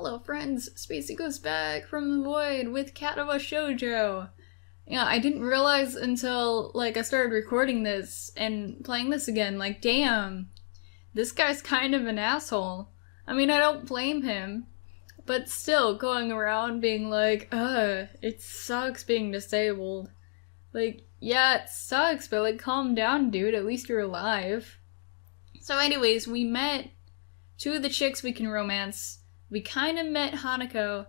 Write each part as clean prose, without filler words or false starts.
Hello friends, Spacey goes back from the void with Katawa Shoujo. Yeah, I didn't realize until, I started recording this and playing this again, damn, this guy's kind of an asshole. I mean, I don't blame him, but still, going around being it sucks being disabled. Yeah, it sucks, but calm down, dude, at least you're alive. So anyways, we met two of the chicks we can romance. We kind of met Hanako,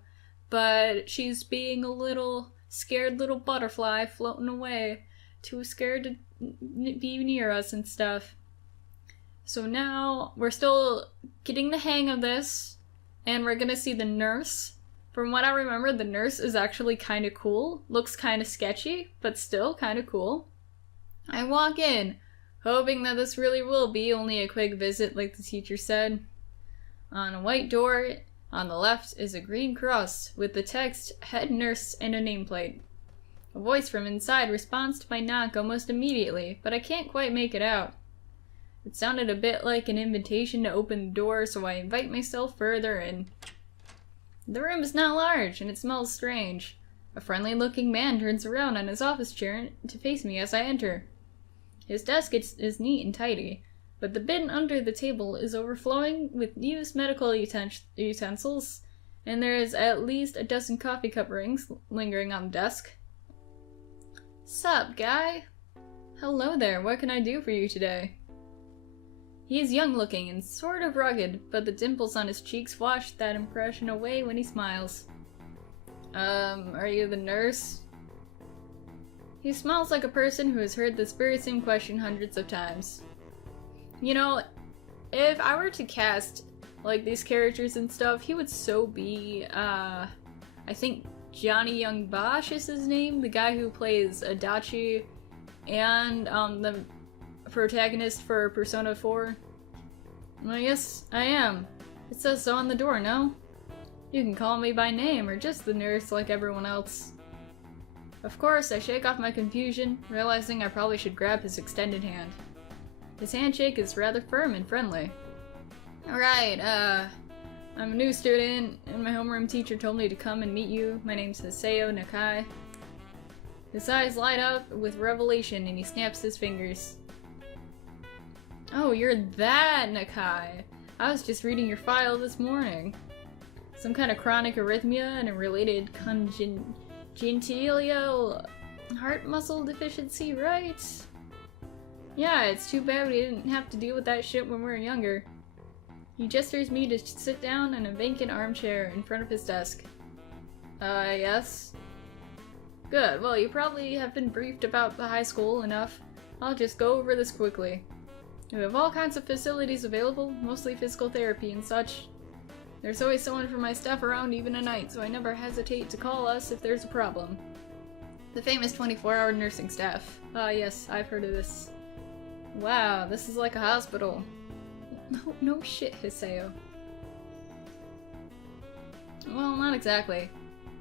but she's being a little scared little butterfly floating away, too scared to be near us and stuff. So now we're still getting the hang of this, and we're gonna see the nurse. From what I remember, the nurse is actually kind of cool. Looks kind of sketchy, but still kind of cool. I walk in, hoping that this really will be only a quick visit like the teacher said. On a white door, on the left is a green cross with the text Head Nurse and a nameplate. A voice from inside responds to my knock almost immediately, but I can't quite make it out. It sounded a bit like an invitation to open the door, so I invite myself further in. The room is not large, and it smells strange. A friendly-looking man turns around on his office chair to face me as I enter. His desk is neat and tidy, but the bin under the table is overflowing with used medical utensils, and there is at least a dozen coffee cup rings lingering on the desk. Sup, guy? Hello there, what can I do for you today? He is young-looking and sort of rugged, but the dimples on his cheeks wash that impression away when he smiles. Are you the nurse? He smiles like a person who has heard this very same question hundreds of times. You know, if I were to cast, these characters and stuff, he would so be, I think Johnny Young Bosch is his name, the guy who plays Adachi, and, the protagonist for Persona 4. Well, yes, I am. It says so on the door, no? You can call me by name, or just the nurse like everyone else. Of course, I shake off my confusion, realizing I probably should grab his extended hand. His handshake is rather firm and friendly. Alright, I'm a new student, and my homeroom teacher told me to come and meet you. My name's Hiseo Nakai. His eyes light up with revelation, and he snaps his fingers. Oh, you're that Nakai! I was just reading your file this morning. Some kind of chronic arrhythmia and a related congenital heart muscle deficiency, right? Yeah, it's too bad we didn't have to deal with that shit when we were younger. He gestures me to sit down in a vacant armchair in front of his desk. Yes? Good, well, you probably have been briefed about the high school enough. I'll just go over this quickly. We have all kinds of facilities available, mostly physical therapy and such. There's always someone from my staff around even at night, so I never hesitate to call us if there's a problem. The famous 24-hour nursing staff. Yes, I've heard of this. Wow, this is like a hospital. No shit, Hiseo. Well, not exactly.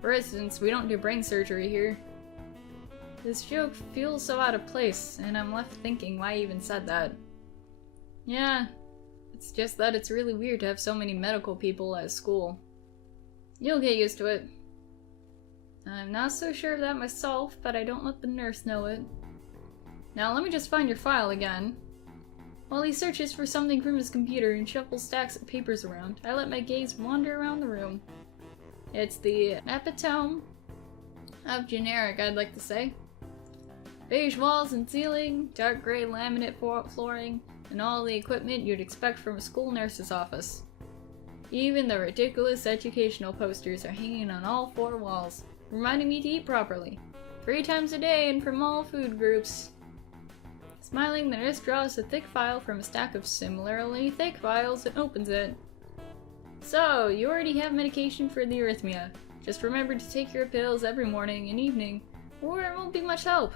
For instance, we don't do brain surgery here. This joke feels so out of place, and I'm left thinking why I even said that. Yeah, it's just that it's really weird to have so many medical people at school. You'll get used to it. I'm not so sure of that myself, but I don't let the nurse know it. Now let me just find your file again. While he searches for something from his computer and shuffles stacks of papers around, I let my gaze wander around the room. It's the epitome of generic, I'd like to say. Beige walls and ceiling, dark gray laminate flooring, and all the equipment you'd expect from a school nurse's office. Even the ridiculous educational posters are hanging on all four walls, reminding me to eat properly. 3 times a day and from all food groups. Smiling, the nurse draws a thick file from a stack of similarly thick files and opens it. So, you already have medication for the arrhythmia. Just remember to take your pills every morning and evening, or it won't be much help.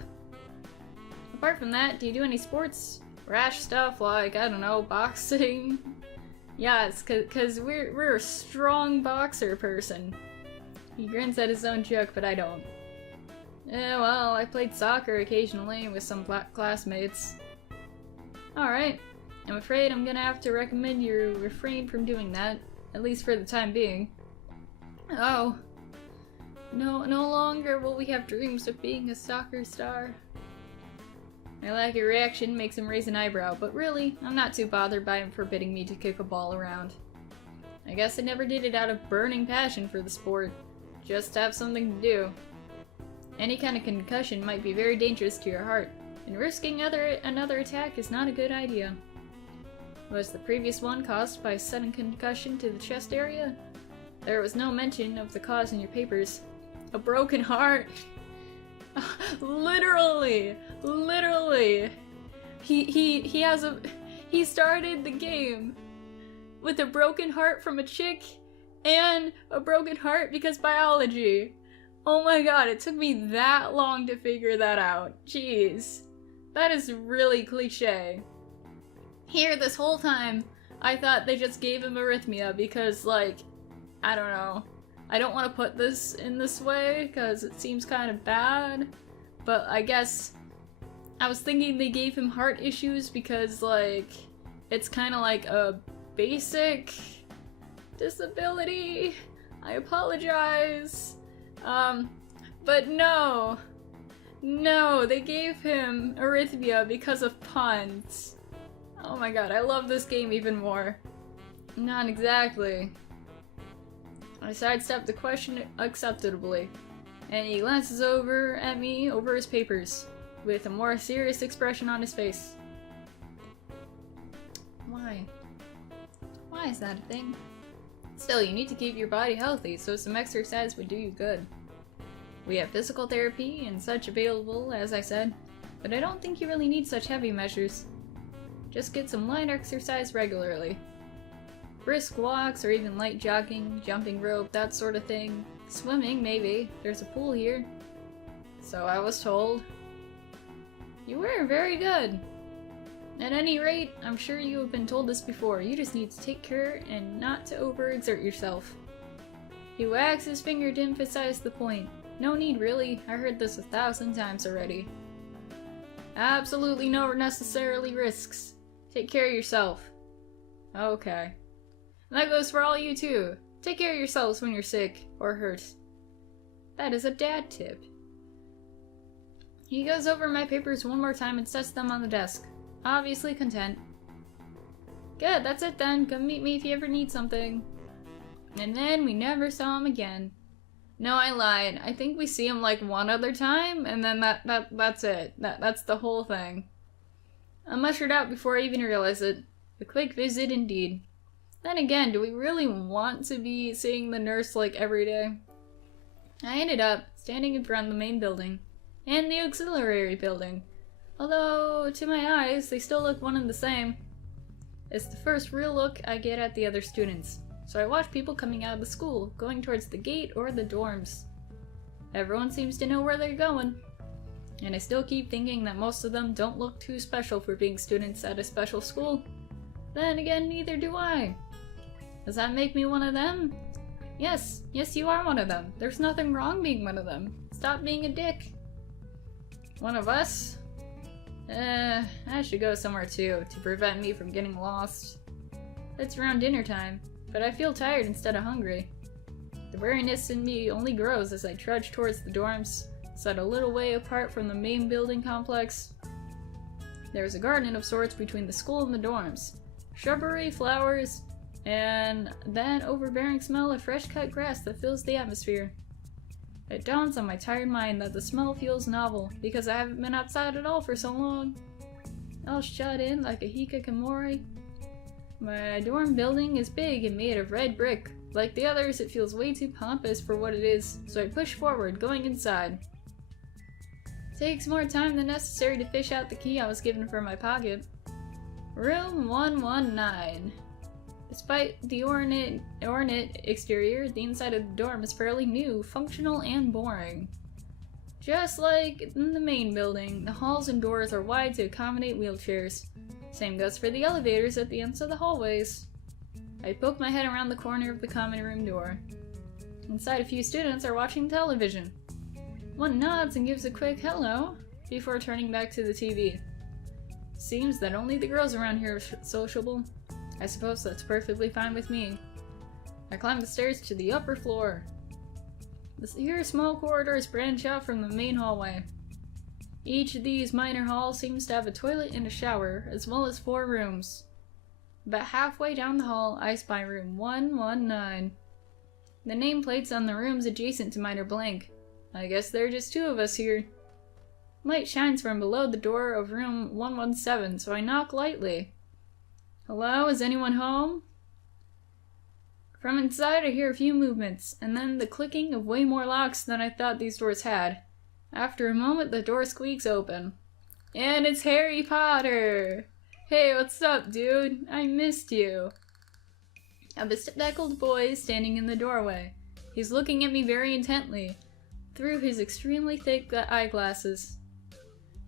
Apart from that, do you do any sports? Rash stuff like, I don't know, boxing? Yeah, it's cause we're a strong boxer person. He grins at his own joke, but I don't. Yeah, well, I played soccer occasionally with some classmates. Alright, I'm afraid I'm gonna have to recommend you refrain from doing that, at least for the time being. Oh. No longer will we have dreams of being a soccer star. My lack of reaction makes him raise an eyebrow, but really, I'm not too bothered by him forbidding me to kick a ball around. I guess I never did it out of burning passion for the sport, just to have something to do. Any kind of concussion might be very dangerous to your heart, and risking another attack is not a good idea. Was the previous one caused by a sudden concussion to the chest area? There was no mention of the cause in your papers. A broken heart. Literally. He started the game with a broken heart from a chick and a broken heart because biology. Oh my god, it took me that long to figure that out. Jeez. That is really cliche. Here, this whole time, I thought they just gave him arrhythmia because, like, I don't know. I don't want to put this in this way because it seems kind of bad, but I guess I was thinking they gave him heart issues because, like, it's kind of like a basic disability. I apologize. But no, they gave him arrhythmia because of puns. Oh my god, I love this game even more. Not exactly. I sidestepped the question acceptably, and he glances over at me over his papers, with a more serious expression on his face. Why? Why is that a thing? Still, you need to keep your body healthy, so some exercise would do you good. We have physical therapy and such available, as I said, but I don't think you really need such heavy measures. Just get some light exercise regularly. Brisk walks or even light jogging, jumping rope, that sort of thing. Swimming, maybe. There's a pool here. So I was told. You were very good. At any rate, I'm sure you have been told this before. You just need to take care and not to overexert yourself. He wags his finger to emphasize the point. No need, really. I heard this 1,000 times already. Absolutely no necessarily risks. Take care of yourself. Okay. And that goes for all you too. Take care of yourselves when you're sick or hurt. That is a dad tip. He goes over my papers one more time and sets them on the desk. Obviously content. Good, that's it then. Come meet me if you ever need something. And then we never saw him again. No, I lied. I think we see him like one other time, and then that's it. That's the whole thing. I'm ushered out before I even realize it. A quick visit indeed. Then again, do we really want to be seeing the nurse like every day? I ended up standing in front of the main building and the auxiliary building. Although, to my eyes, they still look one and the same. It's the first real look I get at the other students, so I watch people coming out of the school, going towards the gate or the dorms. Everyone seems to know where they're going, and I still keep thinking that most of them don't look too special for being students at a special school. Then again, neither do I. Does that make me one of them? Yes, you are one of them. There's nothing wrong being one of them. Stop being a dick. One of us? I should go somewhere too, to prevent me from getting lost. It's around dinner time, but I feel tired instead of hungry. The wariness in me only grows as I trudge towards the dorms, set a little way apart from the main building complex. There is a garden of sorts between the school and the dorms. Shrubbery, flowers, and that overbearing smell of fresh-cut grass that fills the atmosphere. It dawns on my tired mind that the smell feels novel, because I haven't been outside at all for so long. All shut in like a hikikomori. My dorm building is big and made of red brick. Like the others, it feels way too pompous for what it is, so I push forward, going inside. Takes more time than necessary to fish out the key I was given from my pocket. Room 119. Despite the ornate exterior, the inside of the dorm is fairly new, functional, and boring. Just like in the main building, the halls and doors are wide to accommodate wheelchairs. Same goes for the elevators at the ends of the hallways. I poke my head around the corner of the common room door. Inside, a few students are watching television. One nods and gives a quick hello before turning back to the TV. Seems that only the girls around here are sociable. I suppose that's perfectly fine with me. I climb the stairs to the upper floor. Here, small corridors branch out from the main hallway. Each of these minor halls seems to have a toilet and a shower, as well as 4 rooms. About halfway down the hall, I spy room 119. The nameplates on the rooms adjacent to mine are blank. I guess there are just 2 of us here. Light shines from below the door of room 117, so I knock lightly. Hello, is anyone home? From inside, I hear a few movements, and then the clicking of way more locks than I thought these doors had. After a moment, the door squeaks open. And it's Harry Potter! Hey, what's up, dude? I missed you. A bespectacled boy is standing in the doorway. He's looking at me very intently, through his extremely thick eyeglasses.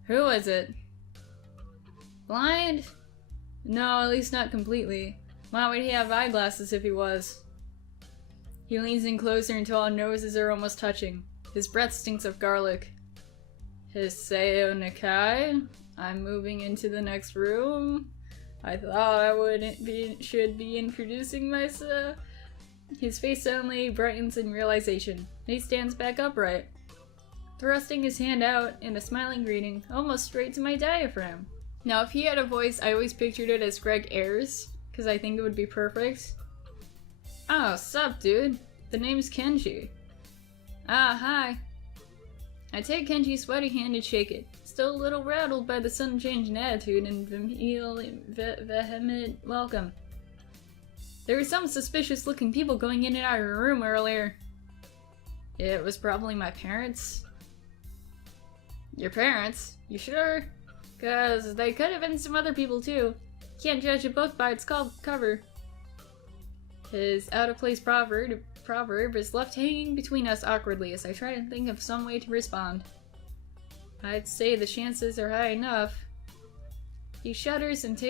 Who is it? Blind? No, at least not completely. Why would he have eyeglasses if he was? He leans in closer until our noses are almost touching. His breath stinks of garlic. Hiseo Nakai? I'm moving into the next room. I thought I should be introducing myself. His face suddenly brightens in realization. He stands back upright, thrusting his hand out in a smiling greeting, almost straight to my diaphragm. Now, if he had a voice, I always pictured it as Greg Ayres, because I think it would be perfect. Oh, sup, dude? The name's Kenji. Ah, hi. I take Kenji's sweaty hand and shake it, still a little rattled by the sudden change in attitude and vehement welcome. There were some suspicious-looking people going in and out of your room earlier. It was probably my parents. Your parents? You sure? 'Cause they could have been some other people too. Can't judge a book by its cover. His out-of-place proverb is left hanging between us awkwardly as I try to think of some way to respond. I'd say the chances are high enough. He shudders and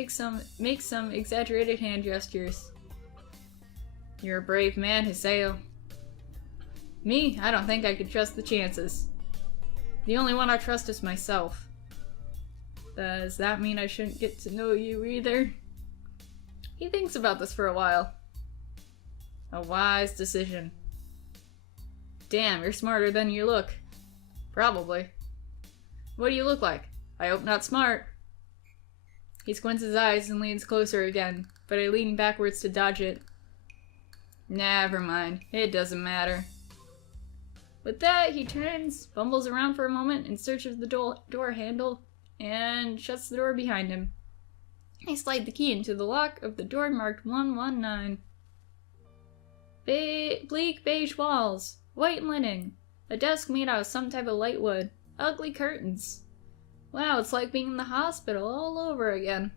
makes some exaggerated hand gestures. You're a brave man, Hiseo. Me? I don't think I could trust the chances. The only one I trust is myself. Does that mean I shouldn't get to know you either? He thinks about this for a while. A wise decision. Damn, you're smarter than you look. Probably. What do you look like? I hope not smart. He squints his eyes and leans closer again, but I lean backwards to dodge it. Never mind. It doesn't matter. With that, he turns, fumbles around for a moment in search of the door handle, and shuts the door behind him. I slide the key into the lock of the door marked 119. Bleak beige walls, white linen, a desk made out of some type of light wood, ugly curtains. Wow, it's like being in the hospital all over again.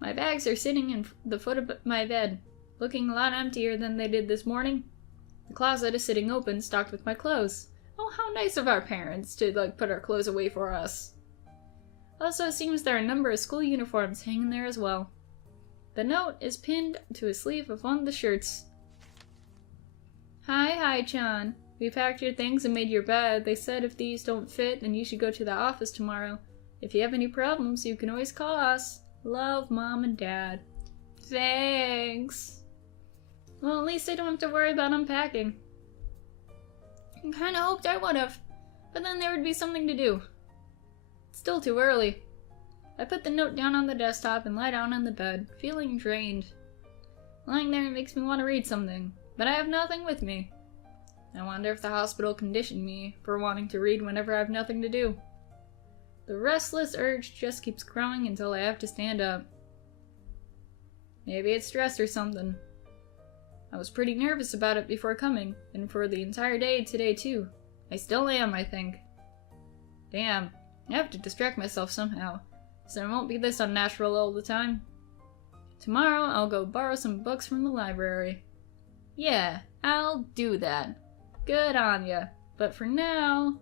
My bags are sitting in the foot of my bed, looking a lot emptier than they did this morning. The closet is sitting open, stocked with my clothes. Oh, how nice of our parents to, put our clothes away for us. Also, it seems there are a number of school uniforms hanging there as well. The note is pinned to a sleeve of one of the shirts. Hi, Chan. We packed your things and made your bed. They said if these don't fit, then you should go to the office tomorrow. If you have any problems, you can always call us. Love, Mom and Dad. Thanks. Well, at least I don't have to worry about unpacking. I kinda hoped I would've, but then there would be something to do. It's still too early. I put the note down on the desktop and lie down on the bed, feeling drained. Lying there makes me want to read something, but I have nothing with me. I wonder if the hospital conditioned me for wanting to read whenever I have nothing to do. The restless urge just keeps growing until I have to stand up. Maybe it's stress or something. I was pretty nervous about it before coming, and for the entire day today too. I still am, I think. Damn, I have to distract myself somehow, so I won't be this unnatural all the time. Tomorrow I'll go borrow some books from the library. Yeah, I'll do that. Good on ya. But for now...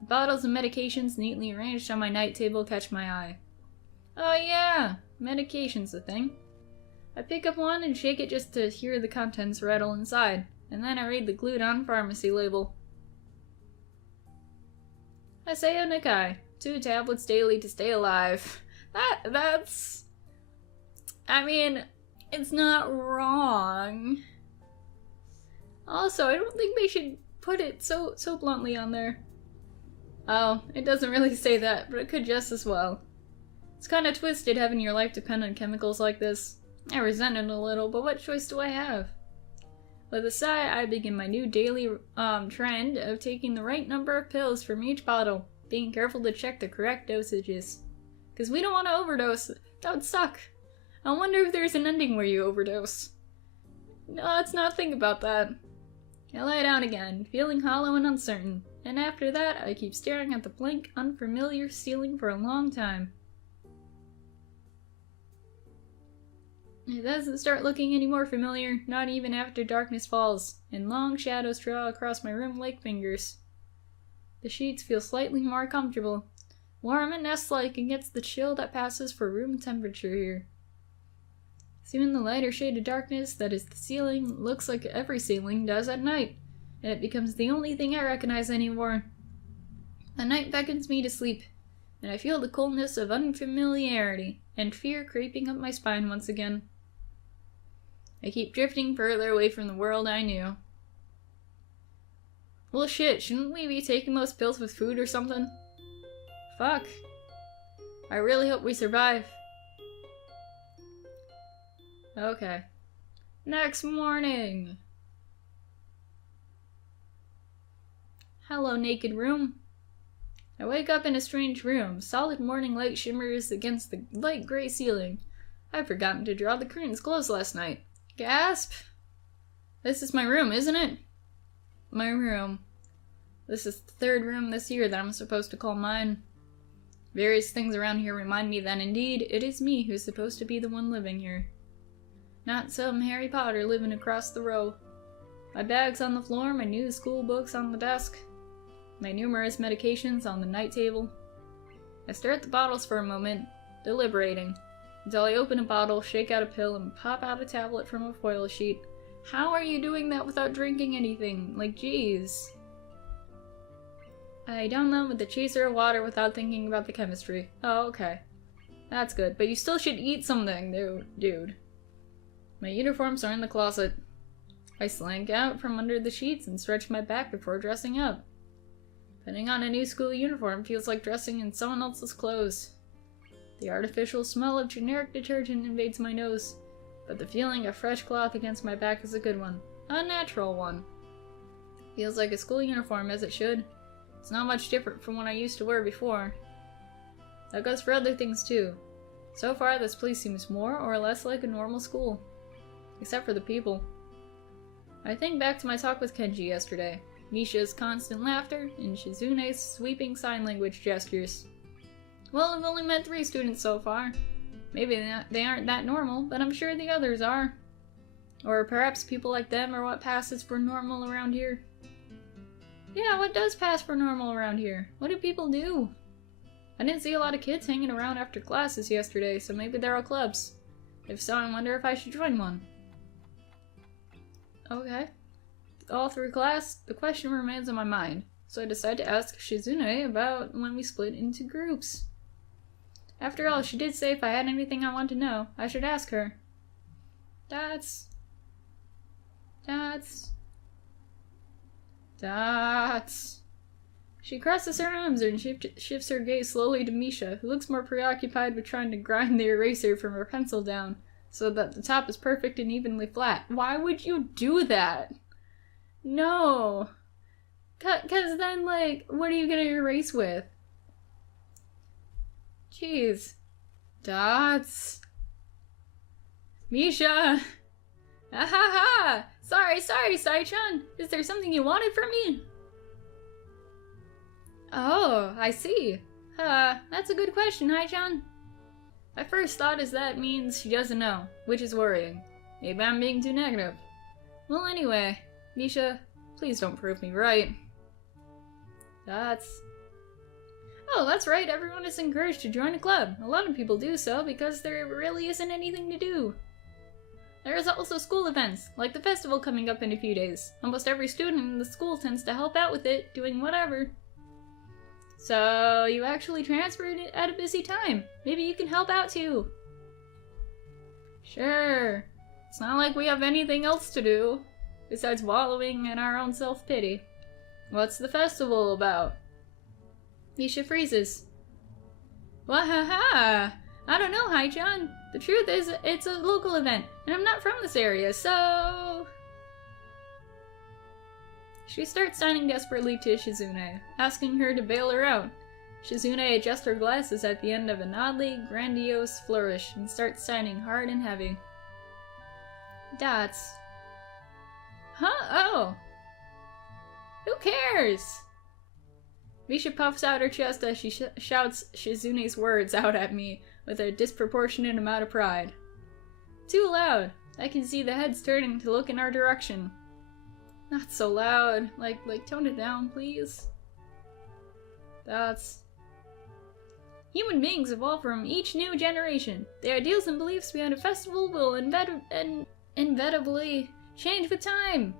The bottles of medications neatly arranged on my night table catch my eye. Oh yeah, medication's a thing. I pick up one and shake it just to hear the contents rattle inside, and then I read the glued-on pharmacy label. Hiseo Nakai, 2 tablets daily to stay alive. That's... I mean, it's not wrong. Also, I don't think they should put it so bluntly on there. Oh, it doesn't really say that, but it could just as well. It's kind of twisted having your life depend on chemicals like this. I resent it a little, but what choice do I have? With a sigh, I begin my new daily trend of taking the right number of pills from each bottle, being careful to check the correct dosages. Because we don't want to overdose. That would suck. I wonder if there's an ending where you overdose. No, let's not think about that. I lie down again, feeling hollow and uncertain, and after that, I keep staring at the blank, unfamiliar ceiling for a long time. It doesn't start looking any more familiar, not even after darkness falls, and long shadows draw across my room like fingers. The sheets feel slightly more comfortable, warm and nest-like against the chill that passes for room temperature here. Soon the lighter shade of darkness that is the ceiling looks like every ceiling does at night, and it becomes the only thing I recognize anymore. The night beckons me to sleep, and I feel the coldness of unfamiliarity and fear creeping up my spine once again. I keep drifting further away from the world I knew. Well shit, shouldn't we be taking those pills with food or something? Fuck. I really hope we survive. Okay. Next morning! Hello, naked room. I wake up in a strange room. Solid morning light shimmers against the light gray ceiling. I've forgotten to draw the curtains closed last night. Gasp! This is my room, isn't it? My room. This is the third room this year that I'm supposed to call mine. Various things around here remind me that indeed it is me who's supposed to be the one living here. Not some Harry Potter living across the row. My bag's on the floor, my new school books on the desk, my numerous medications on the night table. I stare at the bottles for a moment, deliberating, until I open a bottle, shake out a pill, and pop out a tablet from a foil sheet. How are you doing that without drinking anything? Like, jeez. I down them with a chaser of water without thinking about the chemistry. Oh, okay. That's good, but you still should eat something, dude. My uniforms are in the closet. I slank out from under the sheets and stretch my back before dressing up. Putting on a new school uniform feels like dressing in someone else's clothes. The artificial smell of generic detergent invades my nose, but the feeling of fresh cloth against my back is a good one. A natural one. Feels like a school uniform, as it should. It's not much different from what I used to wear before. That goes for other things too. So far, this place seems more or less like a normal school. Except for the people. I think back to my talk with Kenji yesterday. Misha's constant laughter, and Shizune's sweeping sign language gestures. Well, I've only met 3 students so far. Maybe they aren't that normal, but I'm sure the others are. Or perhaps people like them are what passes for normal around here. Yeah, what does pass for normal around here? What do people do? I didn't see a lot of kids hanging around after classes yesterday, so maybe they're all clubs. If so, I wonder if I should join one. Okay. All through class, the question remains on my mind, so I decide to ask Shizune about when we split into groups. After all, she did say if I had anything I want to know, I should ask her. That's... She crosses her arms and shifts her gaze slowly to Misha, who looks more preoccupied with trying to grind the eraser from her pencil down, so that the top is perfect and evenly flat. Why would you do that? No. 'Cause then, like, what are you gonna erase with? Jeez. Dots. Misha! Ahaha! Sorry, Sai-chan! Is there something you wanted from me? Oh, I see. That's a good question, Hai-chan. My first thought is that means she doesn't know, which is worrying. Maybe I'm being too negative. Well, anyway, Misha, please don't prove me right. Oh, that's right, everyone is encouraged to join a club. A lot of people do so because there really isn't anything to do. There is also school events, like the festival coming up in a few days. Almost every student in the school tends to help out with it, doing whatever. So, you actually transferred it at a busy time. Maybe you can help out too. Sure. It's not like we have anything else to do. besides wallowing in our own self-pity. What's the festival about? Misha freezes. Wahaha! I don't know, Hi-chan. The truth is, it's a local event, and I'm not from this area, so... She starts signing desperately to Shizune, asking her to bail her out. Shizune adjusts her glasses at the end of an oddly grandiose flourish and starts signing hard and heavy. Dots. Huh? Oh! Who cares? Misha puffs out her chest as she shouts Shizune's words out at me with a disproportionate amount of pride. Too loud. I can see the heads turning to look in our direction. Not so loud. Like tone it down, please. That's... Human beings evolve from each new generation. The ideals and beliefs behind a festival will inevitably change with time.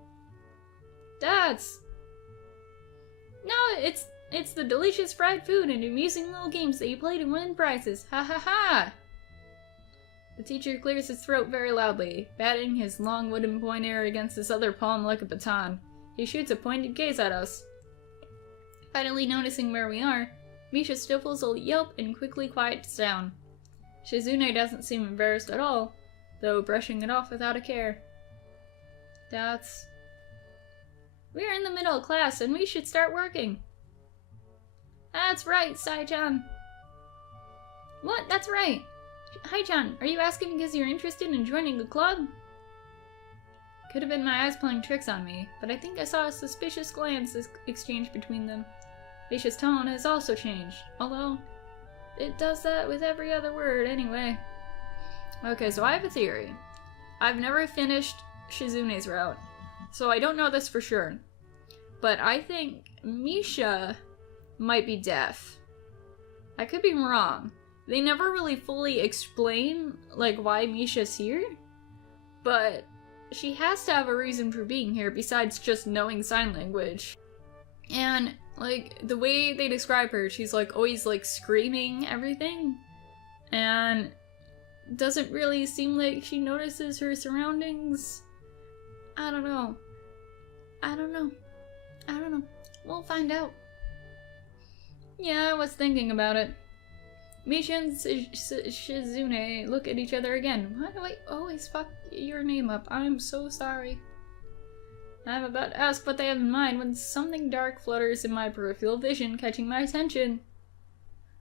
That's... No, it's the delicious fried food and amusing little games that you play to win prizes. Ha ha ha! The teacher clears his throat very loudly, batting his long wooden pointer against his other palm like a baton. He shoots a pointed gaze at us. Finally noticing where we are, Misha stifles a yelp and quickly quiets down. Shizune doesn't seem embarrassed at all, though brushing it off without a care. That's... We're in the middle of class and we should start working. That's right, Sai-chan. What? That's right. Hi-chan, are you asking because you're interested in joining the club? Could have been my eyes playing tricks on me, but I think I saw a suspicious glance exchanged between them. Misha's tone has also changed, although it does that with every other word anyway. Okay, so I have a theory. I've never finished Shizune's route, so I don't know this for sure. But I think Misha might be deaf. I could be wrong. They never really fully explain, like, why Misha's here, but she has to have a reason for being here besides just knowing sign language. And, like, the way they describe her, she's, like, always, like, screaming everything, and doesn't really seem like she notices her surroundings. I don't know. We'll find out. Yeah, I was thinking about it. Misha and Shizune look at each other again. Why do I always fuck your name up? I'm so sorry. I'm about to ask what they have in mind when something dark flutters in my peripheral vision, catching my attention.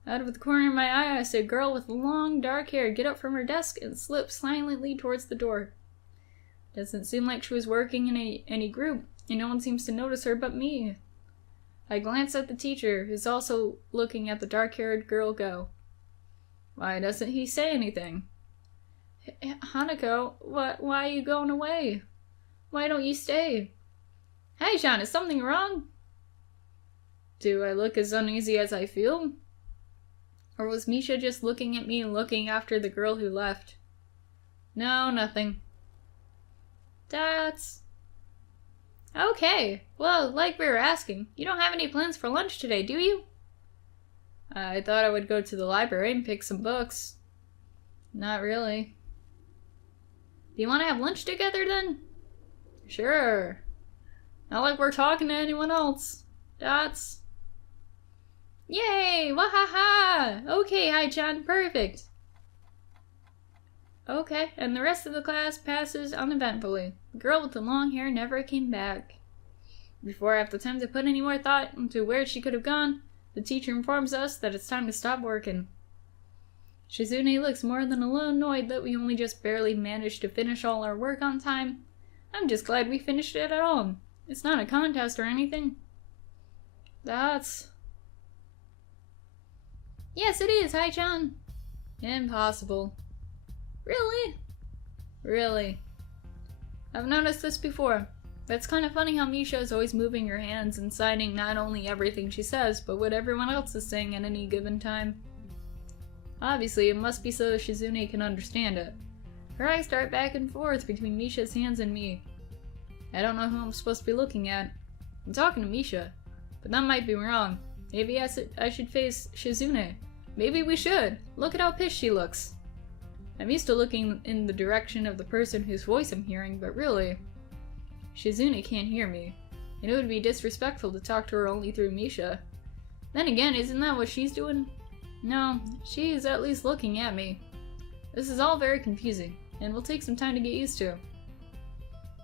Out of the corner of my eye, I see a girl with long dark hair get up from her desk and slip silently towards the door. Doesn't seem like she was working in any group, and no one seems to notice her but me. I glance at the teacher, who's also looking at the dark-haired girl go. Why doesn't he say anything? Hanako, why are you going away? Why don't you stay? Hey, Sean, is something wrong? Do I look as uneasy as I feel? Or was Misha just looking at me and looking after the girl who left? No, nothing. That's... Okay, well, like we were asking, you don't have any plans for lunch today, do you? I thought I would go to the library and pick some books. Not really. Do you want to have lunch together then? Sure. Not like we're talking to anyone else. Dots. Yay! Wahaha! Okay, Hi-chan, perfect. Okay, and the rest of the class passes uneventfully. The girl with the long hair never came back. Before I have the time to put any more thought into where she could have gone, the teacher informs us that it's time to stop working. Shizune looks more than a little annoyed that we only just barely managed to finish all our work on time. I'm just glad we finished it at all. It's not a contest or anything. That's... Yes, it is, Hi-chan. Impossible. Really? Really. I've noticed this before. That's kind of funny how Misha is always moving her hands and signing not only everything she says, but what everyone else is saying at any given time. Obviously, it must be so Shizune can understand it. Her eyes dart back and forth between Misha's hands and me. I don't know who I'm supposed to be looking at. I'm talking to Misha, but that might be wrong. Maybe I should face Shizune. Maybe we should. Look at how pissed she looks. I'm used to looking in the direction of the person whose voice I'm hearing, but really... Shizune can't hear me, and it would be disrespectful to talk to her only through Misha. Then again, isn't that what she's doing? No, she is at least looking at me. This is all very confusing, and will take some time to get used to.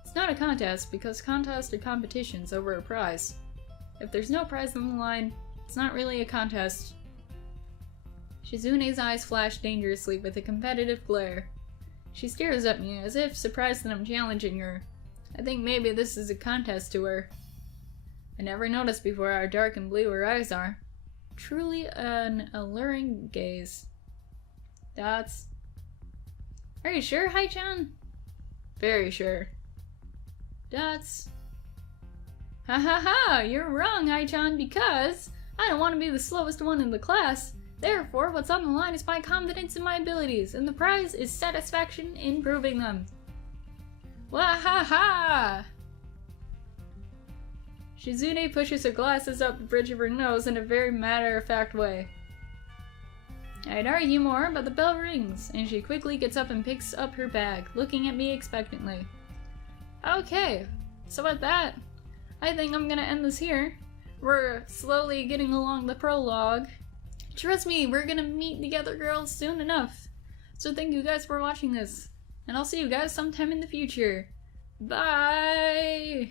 It's not a contest, because contests are competitions over a prize. If there's no prize on the line, it's not really a contest. Shizune's eyes flash dangerously with a competitive glare. She stares at me as if surprised that I'm challenging her. I think maybe this is a contest to her. I never noticed before how dark and blue her eyes are. Truly an alluring gaze. Dots. Are you sure, Hai-chan? Very sure. Dots. Ha ha ha! You're wrong, Hai-chan, because I don't want to be the slowest one in the class. Therefore, what's on the line is my confidence in my abilities, and the prize is satisfaction in proving them. Wah ha ha! Shizune pushes her glasses up the bridge of her nose in a very matter-of-fact way. I'd argue more, but the bell rings, and she quickly gets up and picks up her bag, looking at me expectantly. Okay, so with that, I think I'm gonna end this here. We're slowly getting along the prologue. Trust me, we're gonna meet together, girls, soon enough. So thank you guys for watching this, and I'll see you guys sometime in the future. Bye!